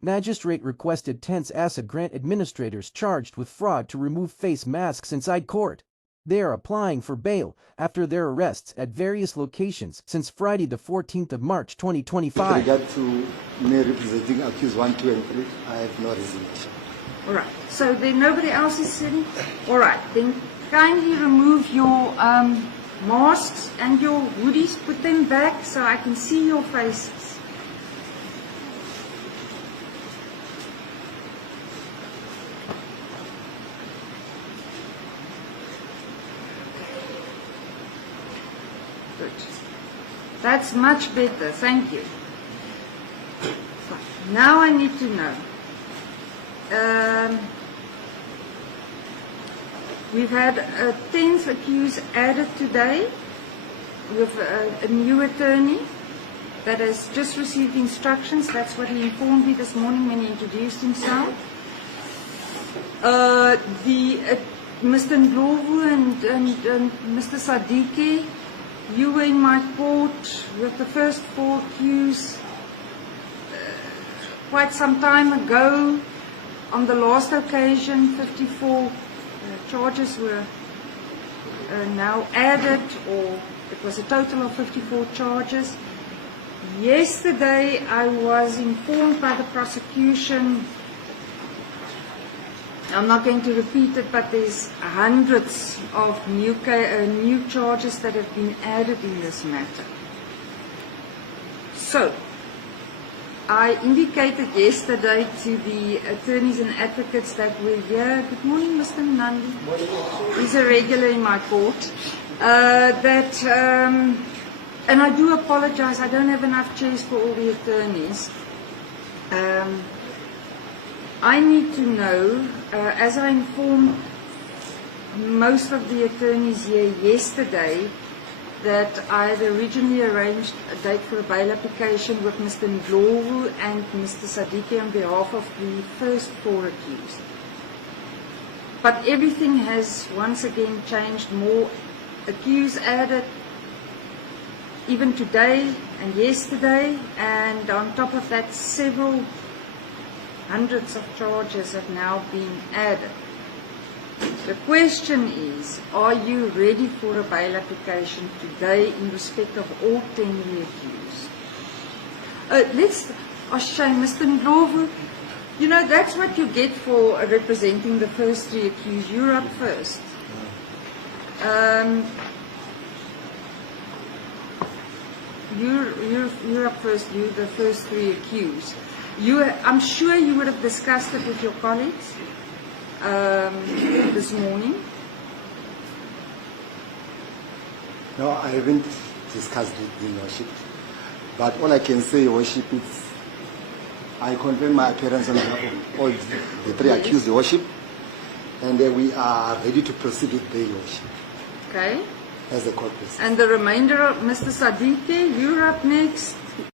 Magistrate requested Tense Asa grant administrators charged with fraud to remove face masks inside court. They are applying for bail after their arrests at various locations since Friday the 14th of March 2025. With regard to me representing accused 1, 2, and 3, I have no resignation. All right. So then nobody else is sitting? All right. Then kindly remove your masks and your hoodies. Put them back so I can see your faces. Good. That's much better. Thank you. Now I need to know. We've had a 10th accused added today with a new attorney that has just received instructions. That's what he informed me this morning when he introduced himself. Mr. Ndlovu and Mr. Sadiki, you were in my court with the first 4 accused quite some time ago. On the last occasion, 54 charges were now added, or it was a total of 54 charges. Yesterday, I was informed by the prosecution, I'm not going to repeat it, but there's hundreds of new charges that have been added in this matter. So, I indicated yesterday to the attorneys and advocates that were here. Good morning, Mr. Nandi. He's a regular in my court. And I do apologize, I don't have enough chairs for all the attorneys. I need to know, as I informed most of the attorneys here yesterday, that I had originally arranged a date for a bail application with Mr. Ndlovu and Mr. Sadiki on behalf of the first 4 accused. But everything has once again changed. More accused added, even today and yesterday, and on top of that, several hundreds of charges have now been added. The question is, are you ready for a bail application today in respect of all 10 accused? Mr. Ndlovu, you know, that's what you get for representing the first 3 accused. You're up first. You're up first, you're the first 3 accused. I'm sure you would have discussed it with your colleagues this morning. No, I haven't discussed it, Your Worship. But all I can say, Your Worship, is I confirm my appearance on behalf of all the 3 accused, Your Worship, and we are ready to proceed with the Your Worship. Okay. As a court process. And the remainder of Mr. Sadiki, you're up next.